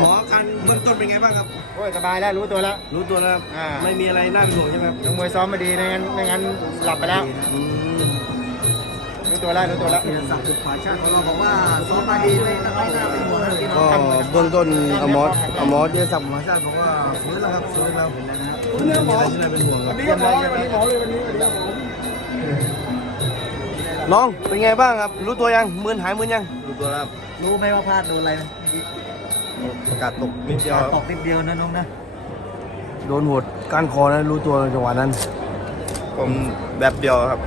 หมอการเบื้องต้นเป็นไงบ้างครับโอ้ยสบายแล้วรู้ตัวแล้ว รู้ตัวแล้วครับอ่า ไม่มีอะไรน่าเป็นห่วงใช่ไหมครับนักมวยซ้อมมาดีไม่งั้นไม่งั้นหลับไปแล้วอืมรู้ตัวแล้วรู้ตัวแล้วสักดิ์ป่าชาติของเราบอกว่าซ้อมมาดีไม่ไม่น่าเป็นห่วงนะพี่น้ก็องเบื้องต้นอมอสอมอสเดียสับมาชาติบอกว่าฟื้นแล้วครับฟื้นแล้วไม่มีอะไรที่น่าเป็นห่วงครับวันนี้หมอเลยวันนี้หมอเลยวันนี้วันนี้หมอน้องเป็นไงบ้างครับ รู้ตัวยังมือหายมือยัง รู้ตัวแล้วรู้ไหมว่าพลาดโดนอะไรนะ ประกาศตกนิดเดียวตกนิดเดียวนะน้องนะ โดนหัวก้านคอนะรู้ตัวจังหวะนั้น ผมแบบเดียวครับ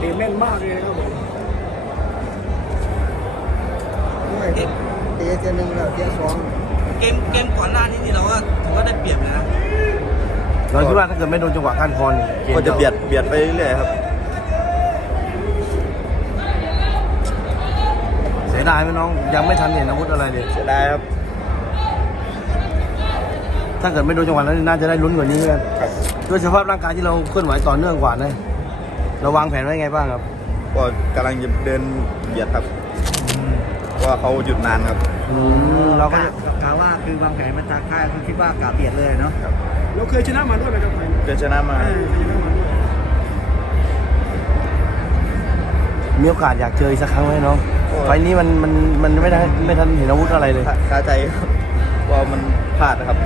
ตีแม่นมากเลยนะครับผมเตะเจนึงแล้วเตะสองเกมเกมก่อนหน้านี้นี่เราก็ถือว่าได้เปรียบเลยนะเราคิดว่าถ้าเกิดไม่โดนจังหวะก้านคอนี่กมก็จะเบียดเบียดไปเรื่อยๆครับ ดายไหมน้อง ยังไม่ทันเห็นอาวุธอะไรเลยเสียดายครับ ถ้าเกิดไม่โดนจังหวะนั้นน่าจะได้ลุ้นกว่านี้กันด้วยสภาพร่างกายที่เราเคลื่อนไหวต่อเนื่องกว่านะเราวางแผนไว้ไงบ้างครับ ก็กำลังจะเดินเบียดครับเพราะว่าเขาหยุดนานครับ อืมเราก็กะกะว่าคือวางแผนมาจากค่ายคือคิดว่ากะเบียดเลยเนาะเราเคยชนะมาด้วยไหมครับเดินชนะมามีโอกาสอยากเจออีกสักครั้งไหมน้อง ไฟล์นี้มันมันมันไม่ได้ไม่ทันเห็นอาวุธอะไรเลย คาใจครับว่ามันพลาดนะครับ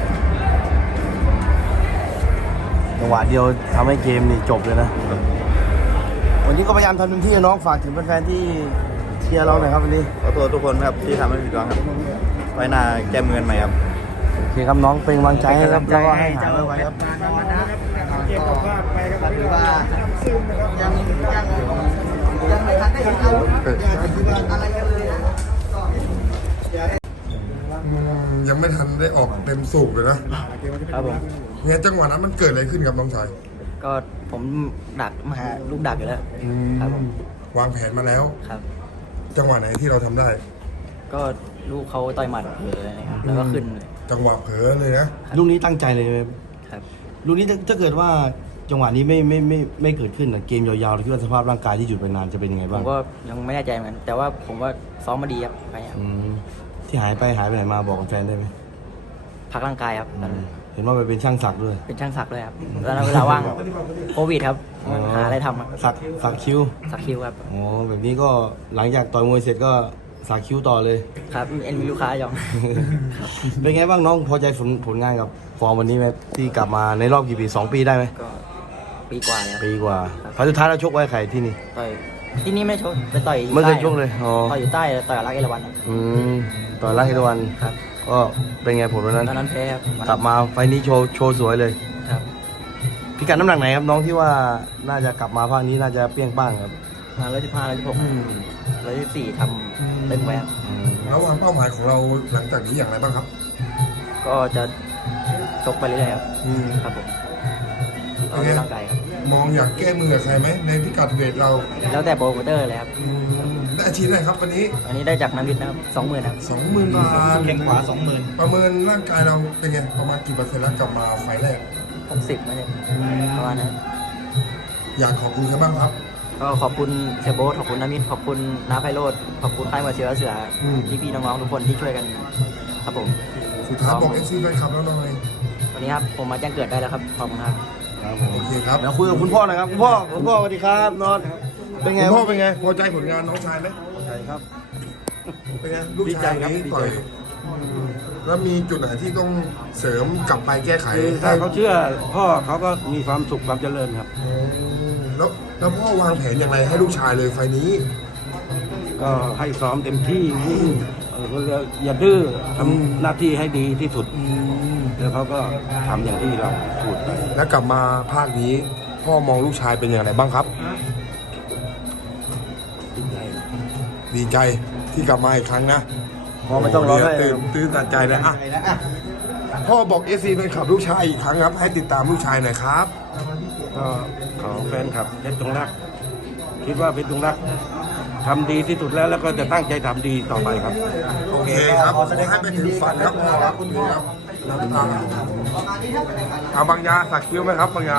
จังหวะเดียวทำให้เกมนี่จบเลยนะ วันนี้ก็พยายามทำเต็มที่นะน้องฝากถึงแฟนๆที่เชียร์เราหน่อยครับวันนี้ ขอโทษทุกคนครับที่ทำให้ผิดหวังครับ ไว้หน้าแก้มือกันใหม่ครับ โอเคครับน้องเป็นกำลังใจให้ครับแล้วก็ให้หายไวๆครับมาวันนะเกมกับพลาดไปครับถือว่ายังยัง ยังไม่ทันได้เห็นอาวุธอะไรกันเลยนะอืมยังไม่ทันได้ออกเต็มสูบเลยนะครับผมเนี่ยจังหวะนั้นมันเกิดอะไรขึ้นกับน้องชายก็ผมดักมาหาลูกดักอยู่แล้วอืมครับผมวางแผนมาแล้วครับ จังหวะไหนที่เราทำได้ ก็ลูกเขาต่อยหมัดเผลอนะครับแล้วก็ขึ้นเลยจังหวะเผลอเลยนะลูกนี้ตั้งใจเลยไหมครับลูกนี้ถ้าถ้าเกิดว่า จังหวะนี้ไม่ไม่ไม่ไม่เกิดขึ้นนะเกมยาวๆเราคิดว่าสภาพร่างกายที่หยุดไปนานจะเป็นยังไงผบ้างมก็ยังไม่แน่ใจเหมือนกันแต่ว่าผมว่าซ้อมมาดีครับไปครับอืมที่หายไปหายไปไหนมาบอกกับแฟนได้ไหมพักร่างกายครับตอนนั้นเห็นว่าไปเป็นช่างศักดิ์ด้วยเป็นช่างสักด้วยครับตอนนั้นเวลาว่างโควิดครับหาอะไรทำครับสักสักคิ้วสักคิวครับอ๋อแบบนี้ก็หลังจากต่อยมวยเสร็จก็สักคิ้วต่อเลย ครับเอ็นมีลูกค้ายอมเป็นไงบ้างน้องพอใจผลผลงานกับฟอร์มวันนี้ไหมที่กลับมาในรอบกี่ปีสองปีได้ไหมก็ ปีกว่าแล้วปีกว่าไฟล์สุดท้ายเราชกไว้ใครที่นี่ ต่อยที่นี่ไม่ชกไปต่อยอไม่เคยใต้ชกเลยอ๋อต่อยอยู่ใต้ต่อยกับรักเอราวันครับอืมต่อรักเอราวันครับก็เป็นไงผลวันนั้นตอนนั้นแพ้ครับกลับมาไฟล์นี้โชว์โชว์สวยเลยครับพิกัดน้ำหนักไหนครับน้องที่ว่าน่าจะกลับมาภาคนี้น่าจะเปรี้ยงป้างครับมาร้อยสิบห้าร้อยสิบหกร้อยสิบสี่ทำเต็มไว้ครับแล้ววางเป้าหมายของเราหลังจากนี้อย่างไรบ้างครับ ก็จะชกไปเรื่อยๆครับครับผมเราดูร่างกายครับ มองอยากแก้มือกับใครไหมในพิกัดเวทเราแล้วแต่โปรโมเตอร์เลยครับอืมได้อาชีพอะไรครับวันนี้อันนี้ได้จากน้ำวิทย์นะครับสองหมื่นครับสองหมื่นบาทแข้งขวาสองหมื่นประเมินร่างกายเราเป็นไงประมาณกี่เปอร์เซ็นต์แล้วกลับมาไฟล์แรก หกสิบไม่ใช่ประมาณนั้นอยากขอบคุณใครบ้างครับ ก็ขอบคุณเซโบสขอบคุณน้ำวิทย์ขอบคุณน้าไพโรดขอบคุณค่ายมาเสือเสืออมพี่ๆน้องๆทุกคนที่ช่วยกันครับผมสุดท้ายบอกเอฟซีแฟนคลับแล้วหน่อย วันนี้ครับผมมาแจ้งเกิดได้แล้วครับขอบคุณครับ โอเคครับเดี๋ยวคุยกับคุณพ่อหน่อยครับคุณพ่อคุณพ่อสวัสดีครับนอนเป็นไงคุณพ่อเป็นไง พอใจผลงานน้องชายไหมใช่ครับเป็นไงลูกชายนี้ต่อยแล้วมีจุดไหนที่ต้องเสริมกลับไปแก้ไขคือถ้าให้เขาเชื่อพ่อเขาก็มีความสุขความเจริญครับอืมแล้วแล้วพ่อวางแผนอย่างไรให้ลูกชายเลยไฟล์นี้ ก็ให้ซ้อมเต็มที่เออก็เลยอย่าดื้อทำหน้าที่ให้ดีที่สุด แล้วเขาก็ทำอย่างที่เราพูดไปแล้วกลับมาภาคนี้ พ่อมองลูกชายเป็นอย่างไรบ้างครับดีใจที่กลับมาอีกครั้งนะพ่อไม่ต้องร้องไห้ ตื่นตื่นตัดใจเลยอะพ่อบอกเอซีเป็นขับลูกชายอีกครั้งครับ ให้ติดตามลูกชายหน่อยครับ ก็ขอแฟนคลับเพชรตรงรัก คิดว่าเพชรตรงรักทำดีที่สุดแล้วแล้วก็จะตั้งใจทำดีต่อไปครับ โอเคครับให้ไปถึงฝันครับพ่อครับนี่ครับ น้ำตาเอาบางยาสักคิ้วไหมครับบางยา